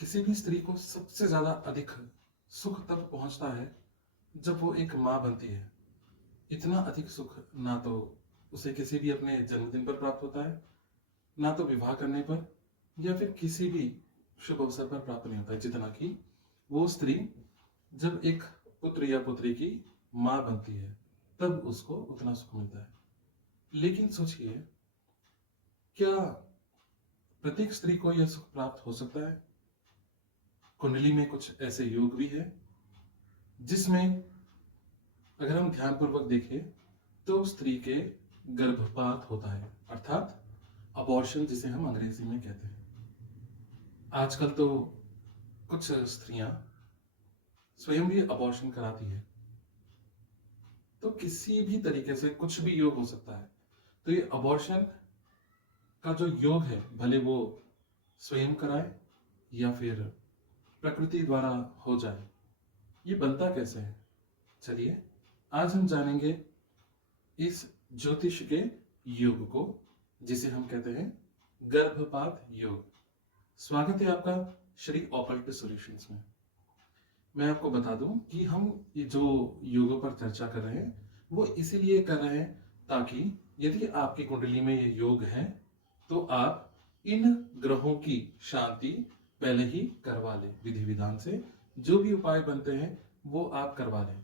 किसी भी स्त्री को सबसे ज्यादा अधिक सुख तब पहुंचता है जब वो एक माँ बनती है। इतना अधिक सुख ना तो उसे किसी भी अपने जन्मदिन पर प्राप्त होता है, ना तो विवाह करने पर या फिर किसी भी शुभ अवसर पर प्राप्त नहीं होता है, जितना कि वो स्त्री जब एक पुत्र या पुत्री की माँ बनती है तब उसको उतना सुख मिलता है। लेकिन सोचिए, क्या प्रत्येक स्त्री को यह सुख प्राप्त हो सकता है? कुंडली में कुछ ऐसे योग भी है जिसमें अगर हम ध्यानपूर्वक देखें तो स्त्री के गर्भपात होता है, अर्थात अबॉर्शन जिसे हम अंग्रेजी में कहते हैं। आजकल तो कुछ स्त्रियां स्वयं भी अबॉर्शन कराती है। तो किसी भी तरीके से कुछ भी योग हो सकता है। तो ये अबॉर्शन का जो योग है, भले वो स्वयं कराए या फिर प्रकृति द्वारा हो जाए, ये बनता कैसे है? चलिए आज हम जानेंगे इस ज्योतिष के योग को, जिसे हम कहते हैं गर्भपात योग। स्वागत है आपका श्री ऑकल्ट सॉल्यूशंस में। मैं आपको बता दूं कि हम ये जो योगों पर चर्चा कर रहे हैं वो इसीलिए कर रहे हैं ताकि यदि आपकी कुंडली में ये योग है तो आप इन ग्रहों की शांति पहले ही करवा लें। विधि विधान से जो भी उपाय बनते हैं वो आप करवा लें।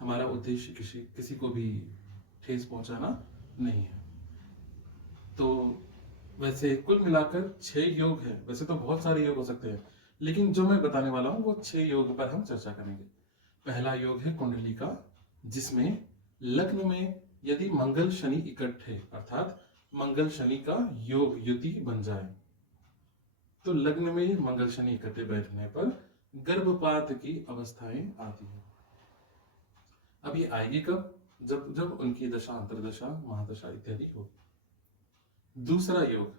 हमारा उद्देश्य किसी किसी को भी ठेस पहुंचाना नहीं है। तो वैसे कुल मिलाकर 6 योग है। वैसे तो बहुत सारे योग हो सकते हैं, लेकिन जो मैं बताने वाला हूं वो 6 योग पर हम चर्चा करेंगे। पहला योग है कुंडली का, जिसमें लग्न में यदि मंगल शनि इकट्ठे, अर्थात मंगल शनि का योग युति बन जाए, तो लग्न में मंगल शनि इकट्ठे बैठने पर गर्भपात की अवस्थाएं आती है। अब ये आएगी कब? जब जब उनकी दशा, अंतरदशा, महादशा इत्यादि हो। दूसरा योग,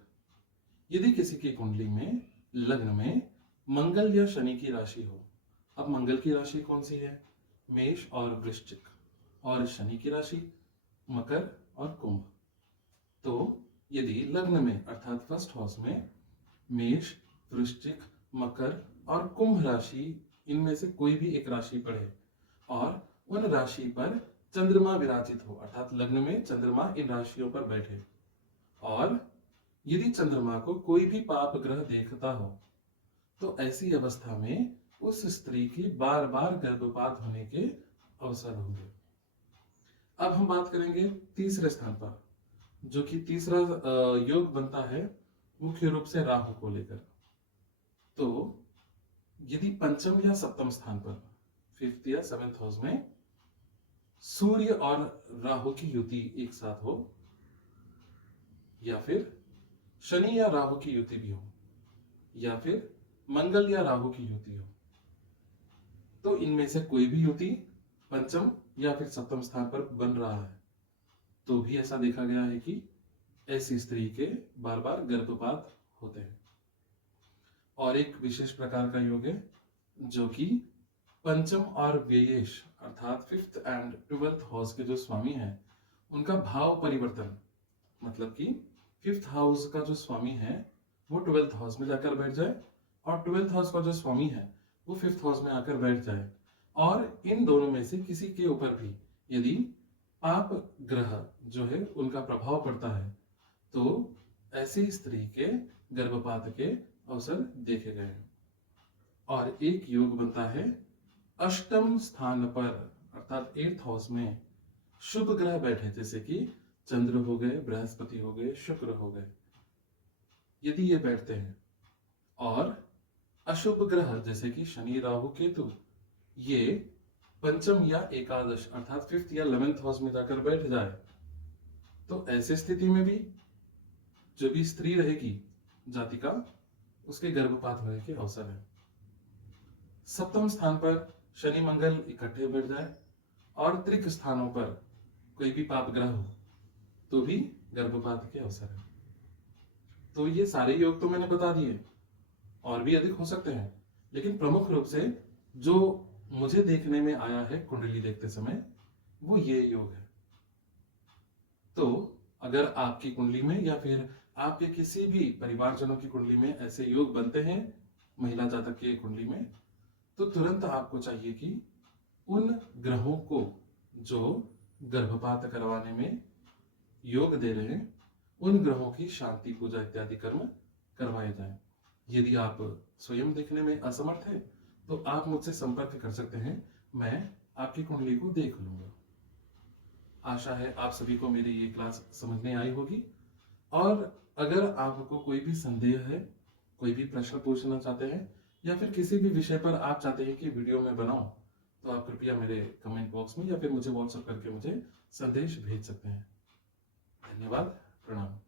यदि किसी की कुंडली में लग्न में मंगल या शनि की राशि हो। अब मंगल की राशि कौन सी है? मेष और वृश्चिक। और शनि की राशि मकर और कुंभ। तो यदि लग्न में अर्थात फर्स्ट हाउस में मेष, वृश्चिक, मकर और कुंभ राशि, इनमें से कोई भी एक राशि पड़े और उन राशि पर चंद्रमा विराजित हो, अर्थात लग्न में चंद्रमा इन राशियों पर बैठे, और यदि चंद्रमा को कोई भी पाप ग्रह देखता हो, तो ऐसी अवस्था में उस स्त्री की बार बार गर्भपात होने के अवसर होंगे। अब हम बात करेंगे तीसरे स्थान पर, जो कि तीसरा योग बनता है मुख्य रूप से राहु को लेकर। तो यदि पंचम या सप्तम स्थान पर, फिफ्थ या सेवेंथ हाउस में सूर्य और राहु की युति एक साथ हो, या फिर शनि या राहु की युति भी हो, या फिर मंगल या राहु की युति हो, तो इनमें से कोई भी युति पंचम या फिर सप्तम स्थान पर बन रहा है, तो भी ऐसा देखा गया है कि ऐसी स्त्री के बार बार गर्भपात होते हैं। और एक विशेष प्रकार का योग है जो कि पंचम और व्ययेश, अर्थात फिफ्थ एंड ट्वेल्थ हाउस के जो स्वामी हैं उनका भाव परिवर्तन, मतलब कि फिफ्थ हाउस का जो स्वामी है वो ट्वेल्थ हाउस में जाकर बैठ जाए और ट्वेल्थ हाउस का जो स्वामी है वो फिफ्थ हाउस में आकर बैठ जाए, और इन दोनों में से किसी के ऊपर भी यदि पाप ग्रह जो है उनका प्रभाव पड़ता है, तो ऐसी स्त्री के गर्भपात के अवसर देखे गए हैं। और एक योग बनता है अष्टम स्थान पर, अर्थात एट्थ हाउस में शुभ ग्रह बैठे, जैसे कि चंद्र हो गए, बृहस्पति हो गए, शुक्र हो गए। यदि ये बैठते हैं और अशुभ ग्रह जैसे कि शनि, राहु, केतु, ये पंचम या एकादश अर्थात फिफ्थ या 11th हाउस में जाकर बैठ जाए, तो ऐसे स्थिति में भी जो भी स्त्री रहेगी जातिका, उसके गर्भपात होने के अवसर है। सप्तम स्थान पर शनि मंगल इकट्ठे बैठ जाए और त्रिक स्थानों पर कोई भी पाप ग्रह हो, तो भी गर्भपात के अवसर है। तो ये सारे योग तो मैंने बता दिए, और भी अधिक हो सकते हैं, लेकिन प्रमुख रूप से जो मुझे देखने में आया है कुंडली देखते समय वो ये योग है। तो अगर आपकी कुंडली में या फिर आपके किसी भी परिवारजनों की कुंडली में ऐसे योग बनते हैं महिला जातक की कुंडली में, तो तुरंत आपको चाहिए कि उन ग्रहों को जो गर्भपात करवाने में योग दे रहे हैं, उन ग्रहों की शांति पूजा इत्यादि कर्म करवाए जाएं। यदि आप स्वयं देखने में असमर्थ हैं तो आप मुझसे संपर्क कर सकते हैं, मैं आपकी कुंडली को देख लूंगा। आशा है आप सभी को मेरी ये क्लास समझ में आई होगी, और अगर आपको कोई भी संदेह है, कोई भी प्रश्न पूछना चाहते हैं, या फिर किसी भी विषय पर आप चाहते हैं कि वीडियो में बनाऊं, तो आप कृपया मेरे कमेंट बॉक्स में या फिर मुझे व्हाट्सएप करके मुझे संदेश भेज सकते हैं। धन्यवाद, प्रणाम।